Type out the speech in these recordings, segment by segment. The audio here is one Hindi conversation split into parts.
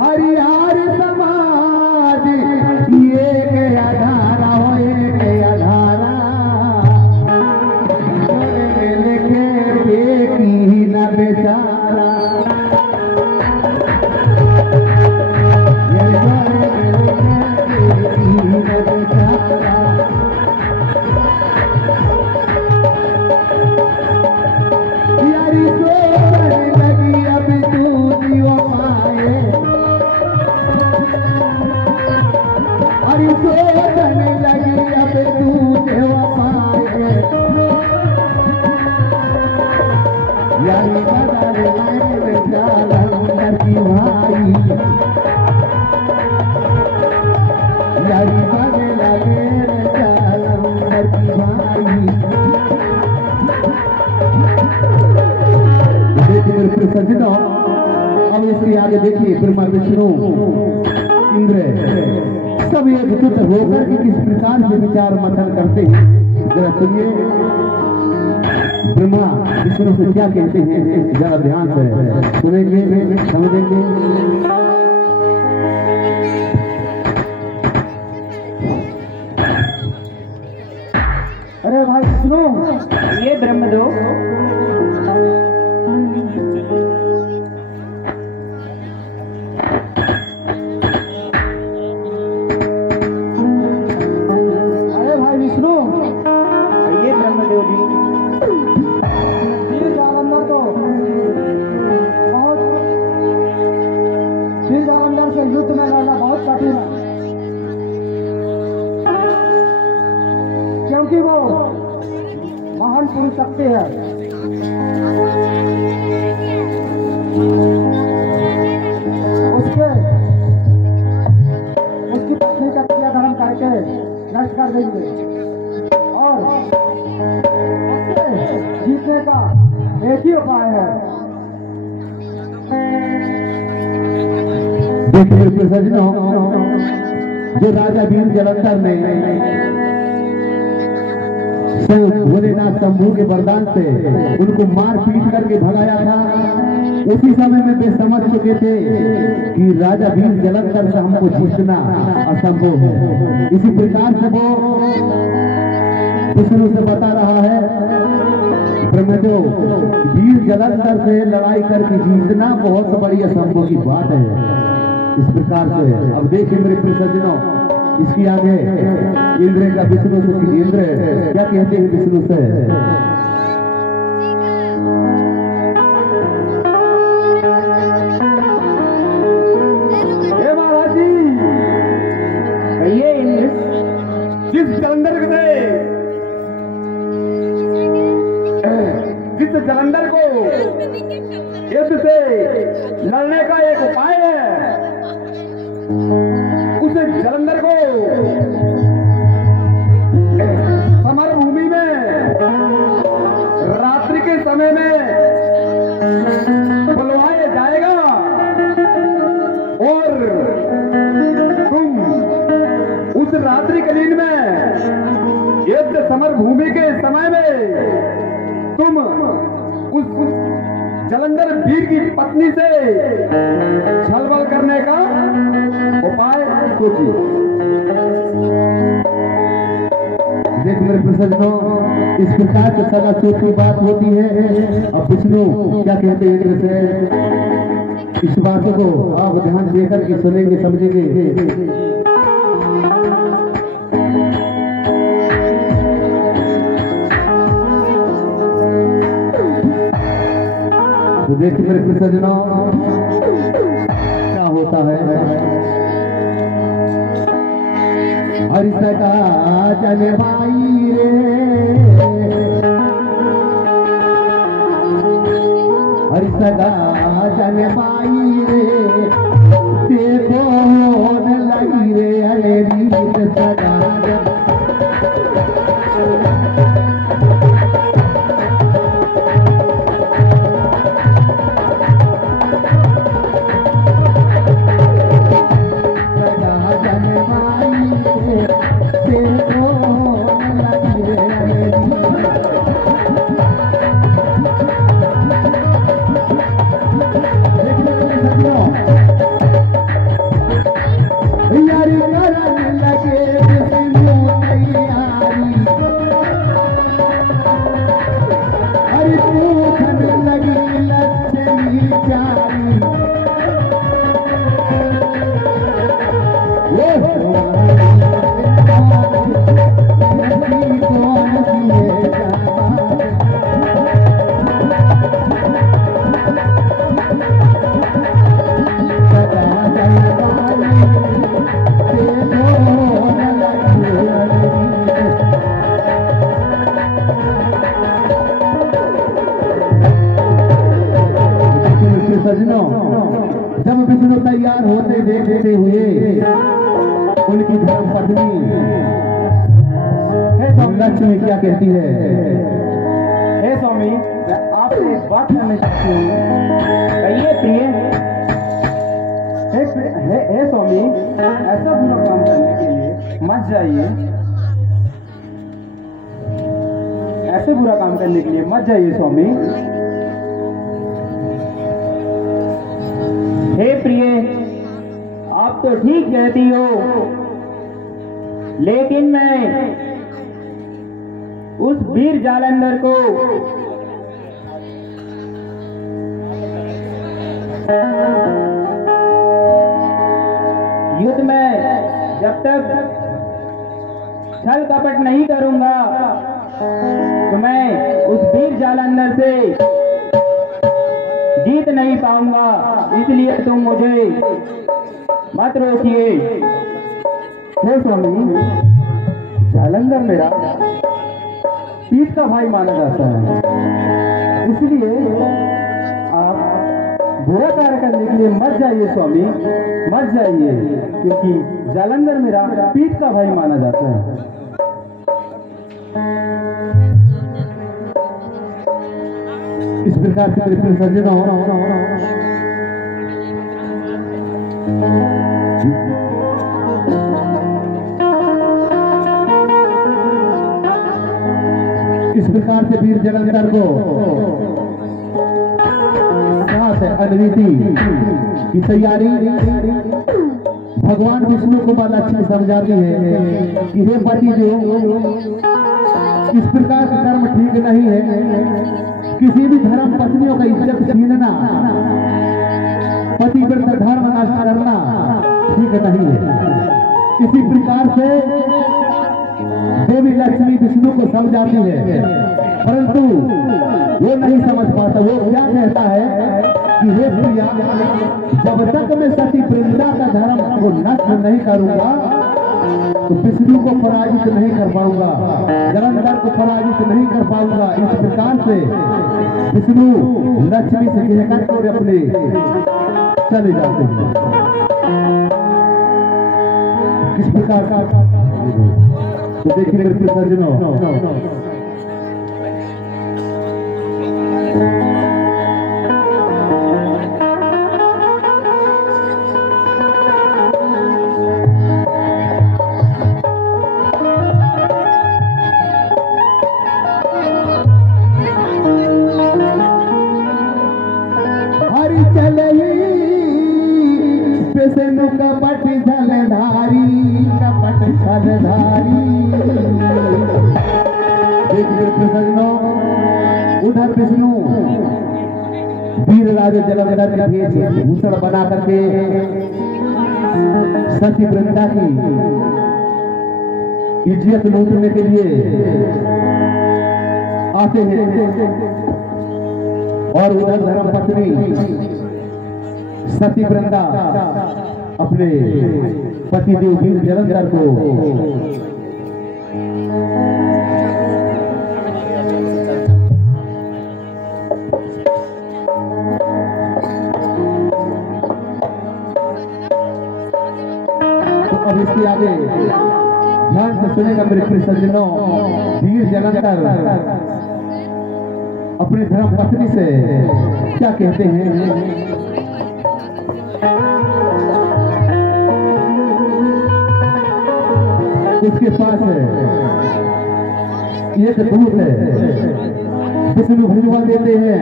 हरिहर समाज ये गया धारा हो, ये गया धारा लिखे देखी न बेचारा, अब इसके आगे देखिए ब्रह्मा विष्णु इंद्र सब एकजुट होकर के किस प्रकार से विचार मंथन करते हैं, जरा सुनिए ब्रह्मा विष्णु से क्या कहते हैं, जरा ध्यान से सुनेंगे समझेंगे। अरे भाई विष्णु, ये ब्रह्मदेव युद्ध में लड़ना बहुत कठिन है, क्योंकि वो महान पुरुष शक्ति है। उसकी पत्नी का क्रियाधर्म करके नष्ट कर देंगे और जीतने का एक ही उपाय है। देखिए सज्जनों, जो राजा वीर जलंधर ने भोलेनाथ शंभू के वरदान से उनको मार पीट करके भगाया था, उसी समय में वे समझ चुके थे कि राजा वीर जलंधर से हमको जीतना असंभव है। इसी प्रकार से वो विष्णु से बता रहा है, ब्रह्मदेव वीर जलंधर से लड़ाई करके जीतना बहुत बड़ी असंभव की बात है। इस प्रकार से अब देखिए मेरे प्रिय सज्जनों, इसकी आगे इंद्र का विष्णु से, इंद्र क्या कहते हैं विष्णु से, हे महाराज जी, ये इंद्र जिस जलंधर को युद्ध से लड़ने का एक उपाय है, उस जलंधर को समरभूमि में रात्रि के समय में बुलवाया जाएगा और तुम उस रात्रि कालीन में युद्ध समरभूमि के समय में तुम उस जलंधर वीर की पत्नी से छलबल करने का उपाय सोचिए। देख मेरे सज्जनों, इस प्रकार से सदा सोच की बात होती है। अब विष्णु क्या कहते हैं इंद्र से, इस बातों को आप ध्यान देकर के सुनेंगे समझेंगे। तो देखिए मेरे सज्जनों क्या होता है, हरि सका जन भाई रे, हरि सका जन भाई रे, देखो न लगी रे अरे रीत सगा सज्जनों, जब विष्णु तैयार होते देखते हुए उनकी धर्म पत्नी लक्ष्मी क्या कहती है? हे स्वामी, मैं आपसे एक बात करना चाहती हूँ। कहिए प्रिय। हे स्वामी, ऐसा बुरा काम करने के लिए मत जाइए। ऐसे बुरा काम करने के लिए मत जाइए स्वामी। हे प्रिय, आप तो ठीक कहती हो, लेकिन मैं उस वीर जालंधर को युद्ध में जब तक छल कपट नहीं करूंगा तो मैं उस वीर जालंधर से जीत नहीं पाऊंगा। इसलिए तुम मुझे मत रोकिए। हे स्वामी, जालंधर मेरा पीठ का भाई माना जाता है, इसलिए आप बुरा कार्य करने के लिए मत जाइए स्वामी, मत जाइए, क्योंकि जालंधर मेरा पीठ का भाई माना जाता है। इस प्रकार से मेरे सज्जनों, इस प्रकार से वीर जालंधर को साथ अद्विति की तैयारी भगवान विष्णु को बात अच्छी समझाती है कि हे पति जो इस प्रकार का कर्म ठीक नहीं है। किसी भी धर्म पत्नियों का इज्जत छीनना, पतिव्रत धर्म नष्ट करना ठीक नहीं है। इसी प्रकार से देवी लक्ष्मी विष्णु को समझाती है, परंतु वो नहीं समझ पाता। वो क्या कहता है कि हे प्रिया, जब तक मैं सती वृंदा का धर्म को नष्ट नहीं करूंगा तो विष्णु को पराजित नहीं कर पाऊंगा, जालंधर को पराजित नहीं कर पाऊंगा। इस प्रकार से विष्णु लक्ष्मी से कहकर और अपने चले जाते हैं। किस प्रकार का तो देखिए मेरे प्रिय सज्जनों, हरी चलई पेशनु कपट जलधारी, कपट जलधारी। उधर विष्णु वीर राजा जालंधर का भेष भूषण बना करके सती वृंदा की इज्जत लूटने के लिए आते हैं और उधर धर्म पत्नी सती वृंदा अपने पतिदेव वीर जालंधर को अब इसके आगे ध्यान से सुनेगा मेरे प्रिय सज्जनों। वीर जालंधर अपने धर्म पत्नी से क्या कहते हैं? उसके पास एक दूत है, विष्णु भिजवा देते हैं।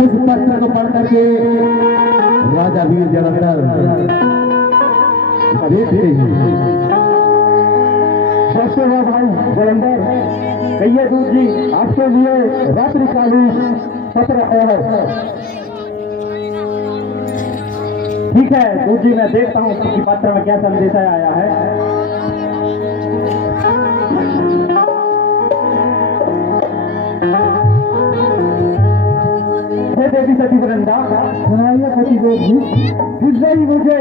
उस पत्र को पढ़ करके राजा वीर जालंधर देखते हैं। भाई जालंधर, कहिए दूत जी, आपके लिए रात्रिकालीन पत्र आया है। ठीक है दूत जी, मैं देखता हूँ कि पत्र में क्या संदेश आया है। देवी सती वृंदा, सुनाइए पतिदेव जी। मुझे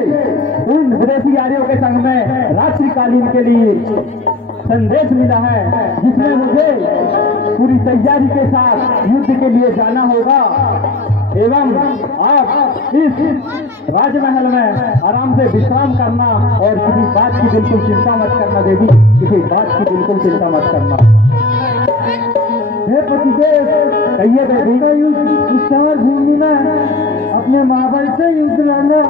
उन विदेशी यारियों के संग में रात्रिकालीन के लिए संदेश मिला है, जिसमें मुझे पूरी तैयारी के साथ युद्ध के लिए जाना होगा एवं आप इस राजमहल में आराम से विश्राम करना और किसी बात की बिल्कुल चिंता मत करना देवी, किसी बात की बिल्कुल चिंता मत करना। हे पतिदेव, कहिए देवी। युद्ध इस समर भूमि में अपने महाबल से युद्ध लड़ना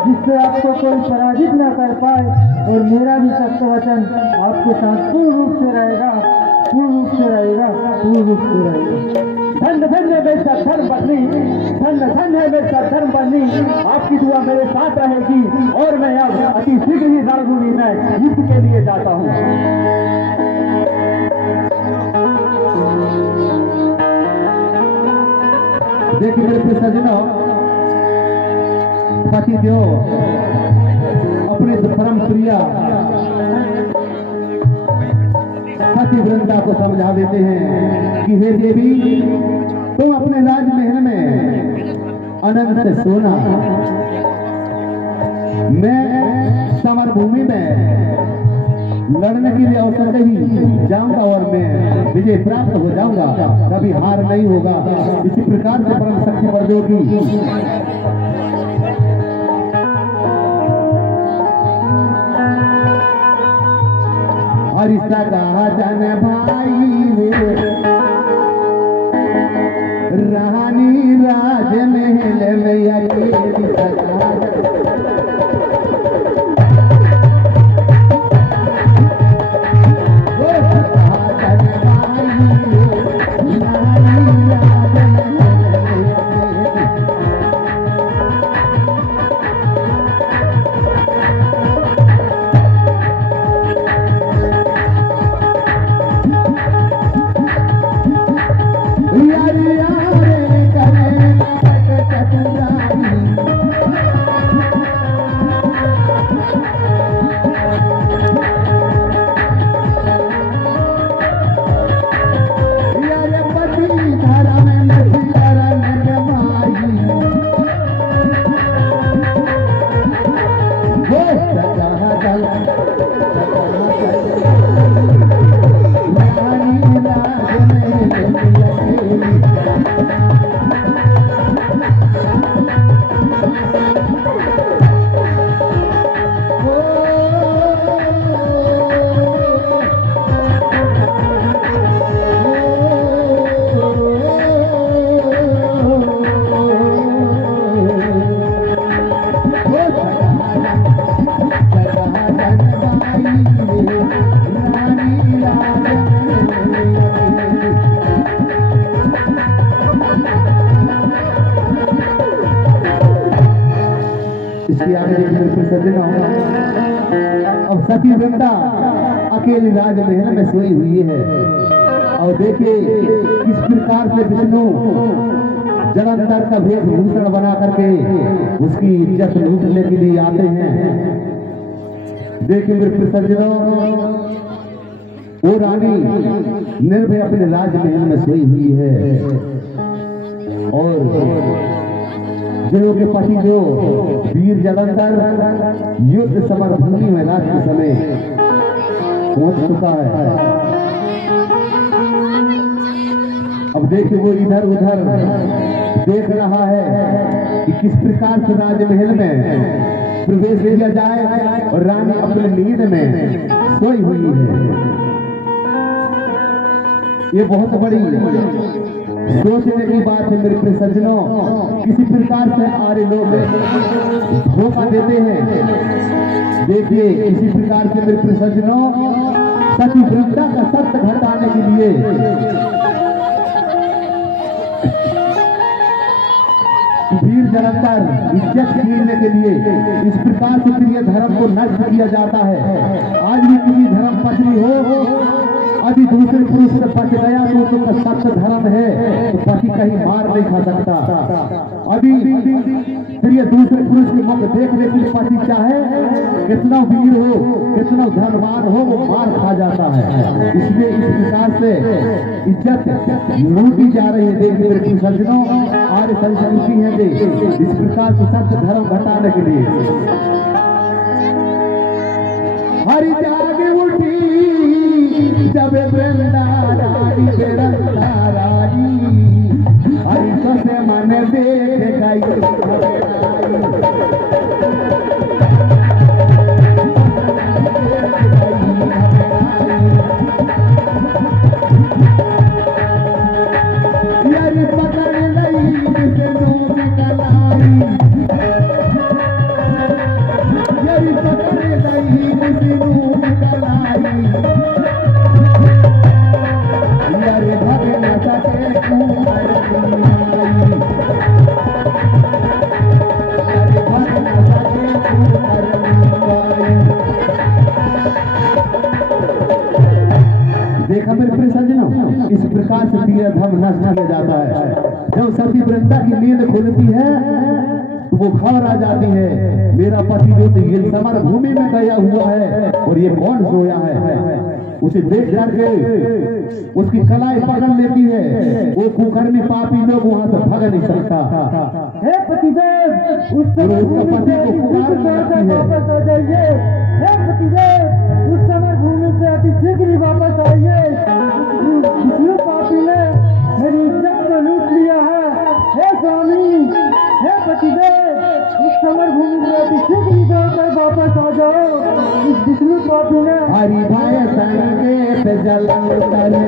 जिससे आपको कोई पराजित न कर पाए, और मेरा भी सत्य वचन आपके साथ पूर्ण रूप से रहेगा, पूर्ण रूप से रहेगा, पूर्ण रूप से रहेगा। धन्य धन्य है मेरी धर्म पत्नी, धन्य धन्य है मेरी धर्म पत्नी, आपकी दुआ मेरे साथ रहेगी और मैं अब अति शीघ्र ही रणभूमि में युद्ध के लिए जाता हूँ। देखिए मेरे प्रिय सज्जनों, पति देव अपने परम प्रिया सती वृंदा को समझा देते हैं कि हे देवी, तुम अपने राजमहल में अनंत सोना, मैं समर भूमि में लड़ने के लिए अवसर ही जाऊंगा और मैं विजय प्राप्त हो जाऊंगा, कभी हार नहीं होगा। इसी प्रकार से परम शक्ति वर्गों की हरिसा कहा जन भाई रानी राजमहल में अकेली सजा अब सती वृंदा अकेली राजमहल में सोई हुई है। और देखिए किस प्रकार से विष्णु जलंधर का वेशभूषण बना करके उसकी इज्जत लूटने के लिए आते हैं। देखिए मेरे सज्जनों, वो रानी निर्भय अपने राजमहल में सोई हुई है और जिनों के पति जो वीर जलंधर युद्ध समर भूमि में रात के समय पहुंच चुका है। अब देखिए वो इधर उधर देख रहा है कि किस प्रकार से राजमहल में प्रवेश किया जाए और रानी अपने नींद में सोई हुई है। ये बहुत बड़ी सोचने की बात है मेरे प्रिय सज्जनों। किसी प्रकार से आर्य लोग धोखा देते हैं। देखिए इसी प्रकार से मेरे प्रिय सज्जनों, सती वृंदा का सत्य घटाने के लिए वीर जलंधर इज्जत छीनने के लिए इस प्रकार से प्रिय धर्म को नष्ट किया जाता है। आज भी किसी धर्म पत्नी हो अभी दूसरे पुरुष से बच गया तो उसका सत्य धर्म है, तो पति कहीं मार नहीं खा सकता। अभी फिर ये दूसरे पुरुष के मुख देखने के लिए पति चाहे कितना वीर हो, कितना धनवान हो, वो मार खा जाता है। इसलिए इस प्रकार से इज्जत लूटी जा रही है। देखिए मेरे सज्जनों, आर्य संस्कृति है इस प्रकार से सत्य धर्म घटाने के लिए हरि जाग उठी जब वृंदा रानी वृंदा रानी हरि तो से मन देख गई यारी पकड़ लई विष्णु की कलाई यारी पकड़ लई विष्णु की कलाई यारी भगे न सके कुंवर की माई यारी भगे न सके कुंवर की माई। देखा मेरे प्रिय सज्जनों, इस प्रकार से तीर्थ धाम नष्ट किया जाता है। जब सती वृंदा की नींद खुलती है तो वो खबर आ जाती है मेरा पति जो ये समर भूमि में गया हुआ है और ये कौन सोया है। उसे देख करके उसकी कलाई पकड़ लेती है। वो कुकर्मी पापी लोग वहां से भाग नहीं सकता। हे पतिदेव, उसका पति को पुकार करती है, वापस आ जाइए। हे पतिदेव, उस समर भूमि से अति शीघ्र वापस आइए। विष्णु पापी ने मेरी इज्जत को लूट लिया है। हे स्वामी, हे पतिदेव, उस समर भूमि से अति शीघ्र जाकर वापस आ जाओ। इस विष्णु पापी ने हरि भाई संकेत जलन करे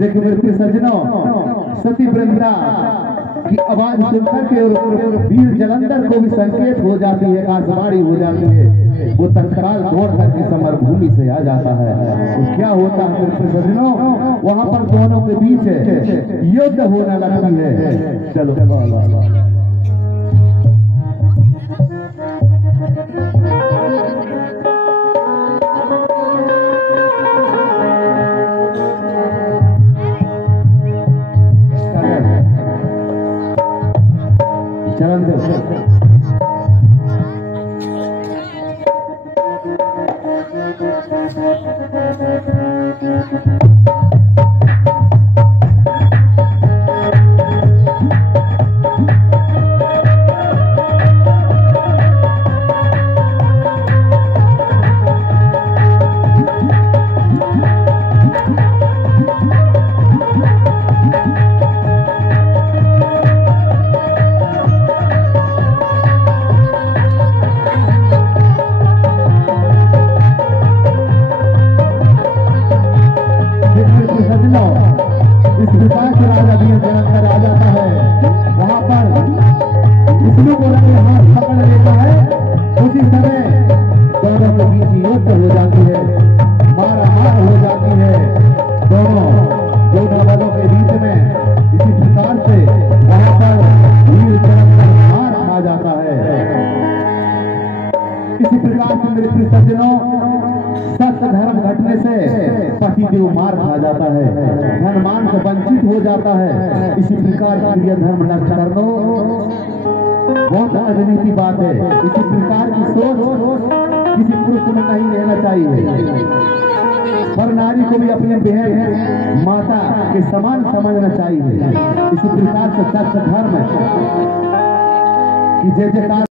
देखिए मेरे प्रिय सज्जनों, सती वृंदा की आवाज सुनकर के वीर जलंधर को भी संकेत हो जाती है, आकाशवाणी हो जाती है। वो तत्काल दौड़ करके समर भूमि से आ जाता है। तो क्या होता है मेरे प्रिय सज्जनों, वहां पर दोनों के बीच युद्ध होने लगती है। चलो मार खा जाता है, धनमान से वंचित हो जाता है। इसी प्रकार प्रिय धर्म नष्ट करना बहुत अनैतिक बात है। इसी प्रकार की सोच किसी पुरुष में नहीं रहना चाहिए। हर नारी को भी अपने बहन माता के समान समझना चाहिए। इसी प्रकार से सत्य धर्म की जय जयकार